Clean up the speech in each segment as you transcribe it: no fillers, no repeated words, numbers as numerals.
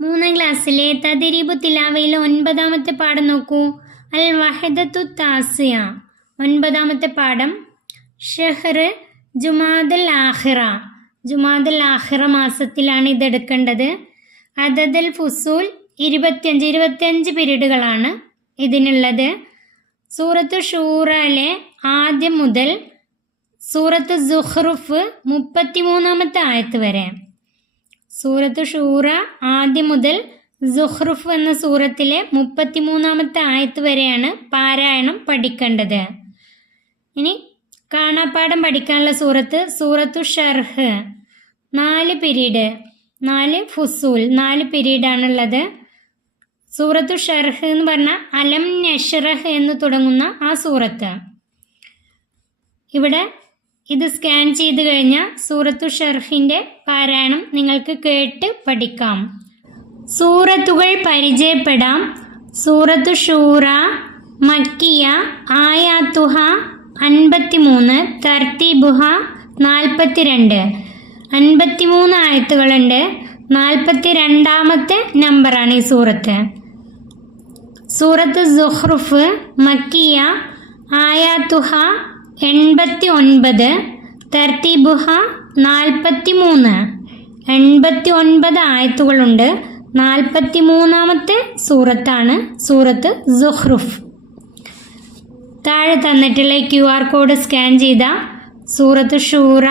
മൂന്നാം ക്ലാസ്സിലെ തദ്രീബു തിലാവയിലെ 9ാമത്തെ പാഠം നോക്കൂ. അൽ വഹദത്തു താസിയ. 9ാമത്തെ പാഠം ഷഹ്ർ ജുമാദൽ ആഖിറ. ജുമാദൽ ആഖിറ മാസത്തിലാണ് ഇതെടുക്കേണ്ടത്. അദദൽ ഫുസൂൽ 25 പീരീഡുകളാണ് ഇതിനുള്ളത്. സൂറത്ത് ഷൂറയിലെ ആദ്യം മുതൽ സൂറത്ത് സുഖ്റുഫ് 33ാമത്തെ ആയത്ത് വരെ. സൂറത്ത് ഷൂറ ആദ്യം മുതൽ സുഖ്റുഫ് എന്ന സൂറത്തിലെ 33ാമത്തെ ആയത്ത് വരെയാണ് പാരായണം പഠിക്കേണ്ടത്. ഇനി കാണാപ്പാഠം പഠിക്കാനുള്ള സൂറത്തു ഷർഹ്. 4 പീരീഡ്, 4 ഫുസൂൽ, 4 പീരീഡാണുള്ളത്. സൂറത്തു ഷർഹ് എന്ന് പറഞ്ഞാൽ അലം നഷ്റഹ് എന്ന് തുടങ്ങുന്ന ആ സൂറത്ത്. ഇവിടെ ഇത് സ്കാൻ ചെയ്ത് കഴിഞ്ഞാൽ സൂറത്തു ഷർഹിൻ്റെ പാരായണം നിങ്ങൾക്ക് കേട്ട് പഠിക്കാം. സൂറത്തുകൾ പരിചയപ്പെടാം. സൂറത്തു ഷൂറ മക്കിയ, ആയാത്തുഹ 53, തർത്തീബുഹ 42. 53 ആയത്തുകളുണ്ട്. 42ാമത്തെ നമ്പറാണ് ഈ സൂറത്ത്. സൂറത്ത് സുഖ്റുഫ് മക്കിയ, ആയാത്തുഹ 89, തർത്തീബുഹ 43. 89 ആയത്തുകളുണ്ട്. 43ാമത്തെ സൂറത്താണ് സൂറത്ത് സുഖ്റുഫ്. താഴെ തന്നിട്ടുള്ള QR കോഡ് സ്കാൻ ചെയ്ത സൂറത്ത് ഷൂറ,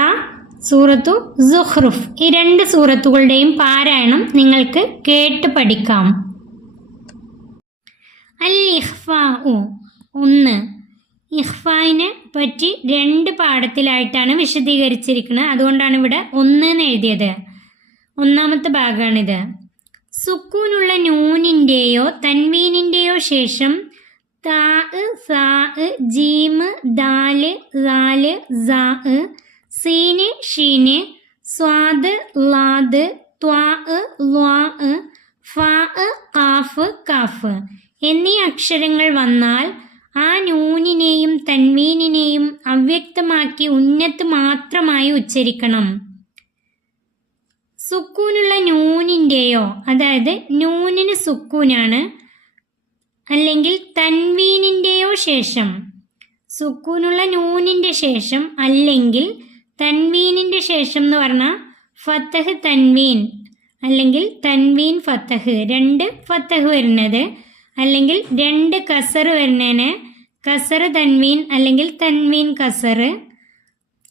സൂറത്തു സുഖ്റുഫ്, ഈ 2 സൂറത്തുകളുടെയും പാരായണം നിങ്ങൾക്ക് കേട്ട് പഠിക്കാം. അൽ ഇഖ്ഫാഉ. 1. ഇഖ്ഫായിനെ പറ്റി 2 പാഠത്തിലായിട്ടാണ് വിശദീകരിച്ചിരിക്കുന്നത്. അതുകൊണ്ടാണ് ഇവിടെ 1 എന്ന് എഴുതിയത്. 1ാമത്തെ ഭാഗമാണിത്. സുക്കൂനുള്ള നൂനിൻ്റെയോ തൻവീനിൻ്റെയോ ശേഷം താ, സാ, ജീമ്, ദാല്, ലാല്, സാ, സീന്, ഷീന്, സ്വാദ്, ലാദ്, ത്വാ, ല്വാ, ഫാ, ഖാഫ്, കാഫ് എന്നീ അക്ഷരങ്ങൾ വന്നാൽ ആ നൂനിനെയും തൻവീനിനെയും അവ്യക്തമാക്കി ഉന്നത്ത് മാത്രമായി ഉച്ചരിക്കണം. സുക്കൂനുള്ള നൂനിൻ്റെയോ, അതായത് നൂനിന് സുക്കൂനാണ്, അല്ലെങ്കിൽ തൻവീനിൻ്റെയോ ശേഷം, സുക്കൂനുള്ള നൂനിൻ്റെ ശേഷം അല്ലെങ്കിൽ തൻവീനിൻ്റെ ശേഷം എന്ന് പറഞ്ഞാൽ ഫത്തഹ് തൻവീൻ അല്ലെങ്കിൽ തൻവീൻ ഫത്തഹ്, 2 ഫത്തഹ് വരുന്നത്, അല്ലെങ്കിൽ 2 കസർ വരുന്നതിന് കസർ തൻവീൻ അല്ലെങ്കിൽ തൻവീൻ കസർ,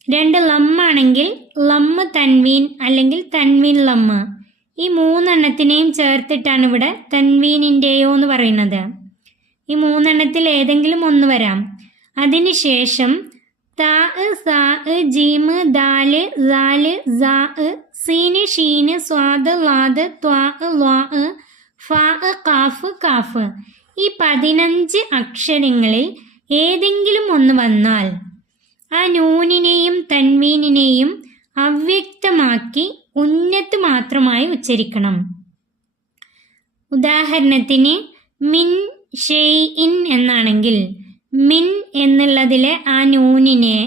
2 ലമ്മാണെങ്കിൽ ലമ്മ് തൻവീൻ അല്ലെങ്കിൽ തൻവീൻ ലമ്മ്. ഈ 3 എണ്ണത്തിനെയും ചേർത്തിട്ടാണ് ഇവിടെ തൻവീനിൻ്റെയോ എന്ന് പറയുന്നത്. ഈ 3 എണ്ണത്തിൽ ഏതെങ്കിലും ഒന്ന് വരാം. അതിനുശേഷം താ, സാ, ജീമ്, ദാല്, ലാല്, സാ, സീന്, ഷീന്, സ്വാദ്, ലാദ്, ത്വാ, ല്വാ, ഫാ, ഖാഫ്, കാഫ് ഈ 15 അക്ഷരങ്ങളിൽ ഏതെങ്കിലും ഒന്ന് വന്നാൽ ആ നൂനിനെയും തൻവീനിനെയും അവ്യക്തമാക്കി ഉന്നത്ത് മാത്രമായി ഉച്ചരിക്കണം. ഉദാഹരണത്തിന് മിൻ ഷെയ്ഇൻ എന്നാണെങ്കിൽ മിൻ എന്നുള്ളതിലെ ആ നൂനിനെ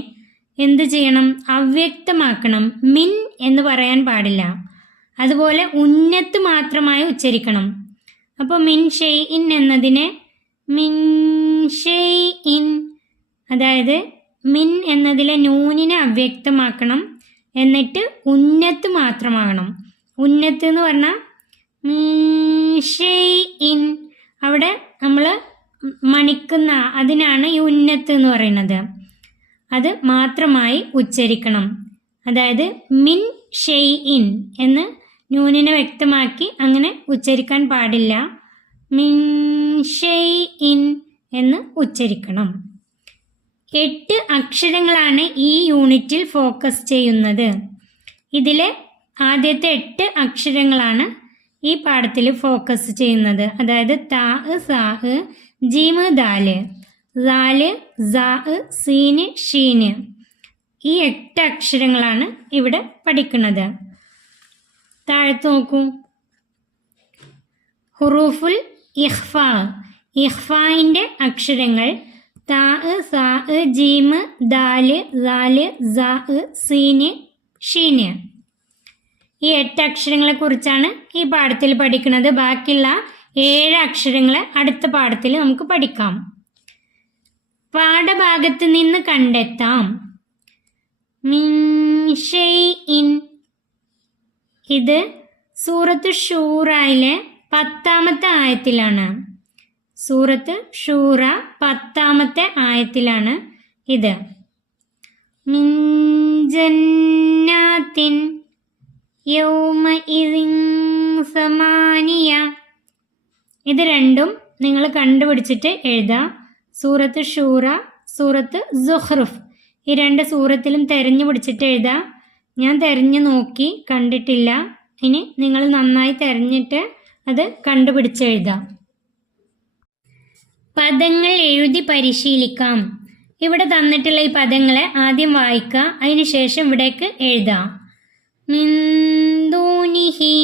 എന്ത് ചെയ്യണം? അവ്യക്തമാക്കണം. മിൻ എന്ന് പറയാൻ പാടില്ല. അതുപോലെ ഉന്നത്ത് മാത്രമായി ഉച്ചരിക്കണം. അപ്പോൾ മിൻ ഷെയ്ഇൻ എന്നതിനെ മിൻ ഷെയ്ഇൻ, അതായത് മിൻ എന്നതിലെ നൂനിനെ അവ്യക്തമാക്കണം, എന്നിട്ട് ഉന്നത്ത് മാത്രമാകണം. ഉന്നത്ത് എന്ന് പറഞ്ഞാൽ മിൻ ഷെയ്ഇൻ, അവിടെ നമ്മൾ മണിക്കുന്ന അതിനാണ് ഈ ഉന്നത്ത് എന്ന് പറയുന്നത്. അത് മാത്രമായി ഉച്ചരിക്കണം. അതായത് മിൻ ഷെയ്ഇൻ എന്ന് നൂനിനെ വ്യക്തമാക്കി അങ്ങനെ ഉച്ചരിക്കാൻ പാടില്ല. മിൻ ഷെയ്ഇൻ എന്ന് ഉച്ചരിക്കണം. 8 അക്ഷരങ്ങളാണ് ഈ യൂണിറ്റിൽ ഫോക്കസ് ചെയ്യുന്നത്. ഇതിലെ ആദ്യത്തെ 8 അക്ഷരങ്ങളാണ് ഈ പാഠത്തിൽ ഫോക്കസ് ചെയ്യുന്നത്. അതായത് താ, സാ, ജീമ്, ദാല്, ലാല്, സാ, സീന്, ഷീന് ഈ 8 അക്ഷരങ്ങളാണ് ഇവിടെ പഠിക്കുന്നത്. താഴത്ത് നോക്കൂ. ഹുറൂഫുൽ ഇഖ്ഫാ. ഇഖ്ഫായിൻ്റെ അക്ഷരങ്ങൾ താ, സാ, ജീമ്, ദാല്, ലാല്, സാ, സീന്, ഷീന്. ഈ 8 അക്ഷരങ്ങളെക്കുറിച്ചാണ് ഈ പാഠത്തിൽ പഠിക്കുന്നത്. ബാക്കിയുള്ള 7 അക്ഷരങ്ങളെ അടുത്ത പാഠത്തിൽ നമുക്ക് പഠിക്കാം. പാഠഭാഗത്ത് നിന്ന് കണ്ടെത്താം. മിൻ ഷൈഇൻ, ഇത് സൂറത്ത് ഷൂറയിലെ 10ാമത്തെ ആയത്തിലാണ്. സൂറത്ത് ഷൂറ 10ാമത്തെ ആയത്തിലാണ് ഇത്. മിൻ ജന്നാത്തിൻ യൗമഇദിൻ സമാനിയ, ഇത് രണ്ടും നിങ്ങൾ കണ്ടുപിടിച്ചിട്ട് എഴുതാം. സൂറത്ത് ഷൂറ, സൂറത്ത് സുഖ്റുഫ്, ഈ 2 സൂറത്തിലും തെരഞ്ഞു പിടിച്ചിട്ട് എഴുതാം. ഞാൻ തെരഞ്ഞു നോക്കി കണ്ടിട്ടില്ല. ഇനി നിങ്ങൾ നന്നായി തെരഞ്ഞിട്ട് അത് കണ്ടുപിടിച്ചെഴുതാം. പദങ്ങൾ എഴുതി പരിശീലിക്കാം. ഇവിടെ തന്നിട്ടുള്ള ഈ പദങ്ങളെ ആദ്യം വായിക്കുക, അതിനുശേഷം ഇവിടേക്ക് എഴുതാം. മിൻ ദൂനിഹി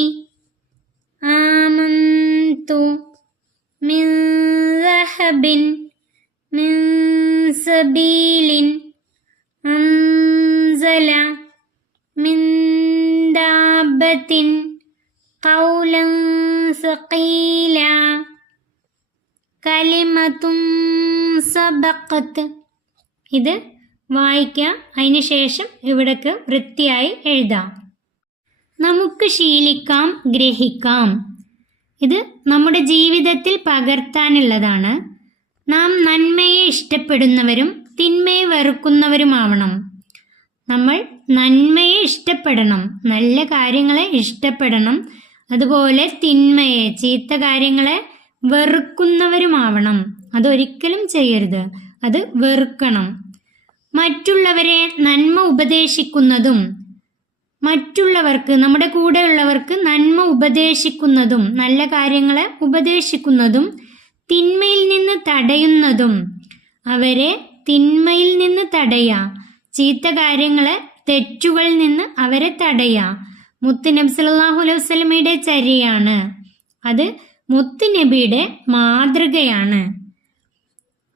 ആമന്തു മിൻ ദഹബിൻ മിൻ സബീലിൻ അൻസല മിൻ ദാബത്തിൻ ഖൗലൻ സഖീല കലിമത്തുൻ സബഖത്ത്. ഇത് വായിക്കുക, അതിന് ശേഷം ഇവിടേക്ക് വൃത്തിയായി എഴുതാം. നമുക്ക് ശീലിക്കാം, ഗ്രഹിക്കാം. ഇത് നമ്മുടെ ജീവിതത്തിൽ പകർത്താനുള്ളതാണ്. നാം നന്മയെ ഇഷ്ടപ്പെടുന്നവരും തിന്മയെ വെറുക്കുന്നവരുമാവണം. നമ്മൾ നന്മയെ ഇഷ്ടപ്പെടണം, നല്ല കാര്യങ്ങളെ ഇഷ്ടപ്പെടണം. അതുപോലെ തിന്മയെ, ചീത്ത കാര്യങ്ങളെ വെറുക്കുന്നവരുമാവണം. അതൊരിക്കലും ചെയ്യരുത്, അത് വെറുക്കണം. മറ്റുള്ളവരെ നന്മ ഉപദേശിക്കുന്നതും മറ്റുള്ളവർക്ക്, നമ്മുടെ കൂടെയുള്ളവർക്ക് നന്മ ഉപദേശിക്കുന്നതും നല്ല കാര്യങ്ങളെ ഉപദേശിക്കുന്നതും തിന്മയിൽ നിന്ന് തടയുന്നതും, അവരെ തിന്മയിൽ നിന്ന് തടയുക, ചീത്ത കാര്യങ്ങളെ, തെറ്റുകളിൽ നിന്ന് അവരെ തടയുക. മുത്തുനബി സല്ലല്ലാഹു അലൈഹി വസല്ലമയുടെ ചര്യയാണ് അത്, മുത്തുനബിയുടെ മാതൃകയാണ്.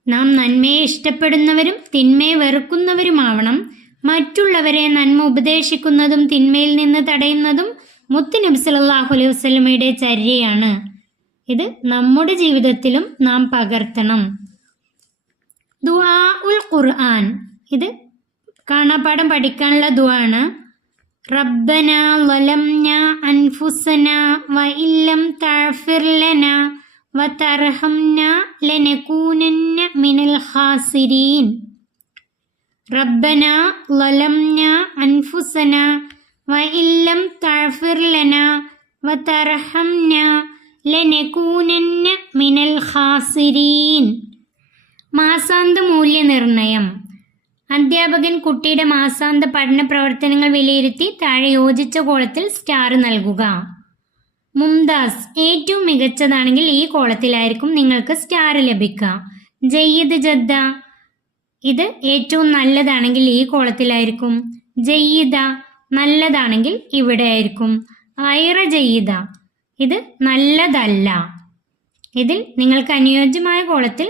നാം നന്മയെ ഇഷ്ടപ്പെടുന്നവരും തിന്മയെ വെറുക്കുന്നവരുമാവണം. മറ്റുള്ളവരെ നന്മ ഉപദേശിക്കുന്നതും തിന്മയിൽ നിന്ന് തടയുന്നതും മുത്തുനബി സല്ലല്ലാഹു അലൈഹി വസല്ലമയുടെ ചര്യയാണ്. ഇത് നമ്മുടെ ജീവിതത്തിലും നാം പകർത്തണം. ദുആ ഉൽ ഖുർആൻ, ഇത് കാണാപ്പാഠം പഠിക്കാനുള്ള ദുആ ആണ്. റബ്ബന ളലംന അൻഫുസന വഇല്ലം തഗ്ഫിർ ലന വതർഹംന ലനകൂനന്ന മിനൽ ഖാസിരീൻ. റബ്ബന ളലംന അൻഫുസന വഇല്ലം തഗ്ഫിർ ലന വതർഹംന ലനകൂനന്ന മിനൽ ഖാസിരീൻ. മാസാന്ത മൂല്യനിർണയം. അധ്യാപകൻ കുട്ടിയുടെ മാസാന്ത പഠന പ്രവർത്തനങ്ങൾ വിലയിരുത്തി താഴെ യോജിച്ച കോളത്തിൽ സ്റ്റാർ നൽകുക. മുംതാസ്, ഏറ്റവും മികച്ചതാണെങ്കിൽ ഈ കോളത്തിലായിരിക്കും നിങ്ങൾക്ക് സ്റ്റാർ ലഭിക്കുക. ജയ്യിദ് ജദ്ദ, ഇത് ഏറ്റവും നല്ലതാണെങ്കിൽ ഈ കോളത്തിലായിരിക്കും. ജയ്യിദ, നല്ലതാണെങ്കിൽ ഇവിടെ ആയിരിക്കും. ഐറ ജയ്യിദ, ഇത് നല്ലതല്ല. ഇതിൽ നിങ്ങൾക്ക് അനുയോജ്യമായ കോളത്തിൽ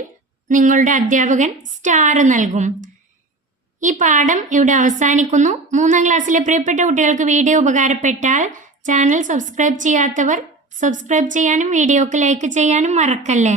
നിങ്ങളുടെ അധ്യാപകൻ സ്റ്റാർ നൽകും. ഈ പാഠം ഇവിടെ അവസാനിക്കുന്നു. 3ാം ക്ലാസ്സിലെ പ്രിയപ്പെട്ട കുട്ടികൾക്ക് വീഡിയോ ഉപകാരപ്പെട്ടാൽ ചാനൽ സബ്സ്ക്രൈബ് ചെയ്യാത്തവർ സബ്സ്ക്രൈബ് ചെയ്യാനും വീഡിയോക്ക് ലൈക്ക് ചെയ്യാനും മറക്കല്ലേ.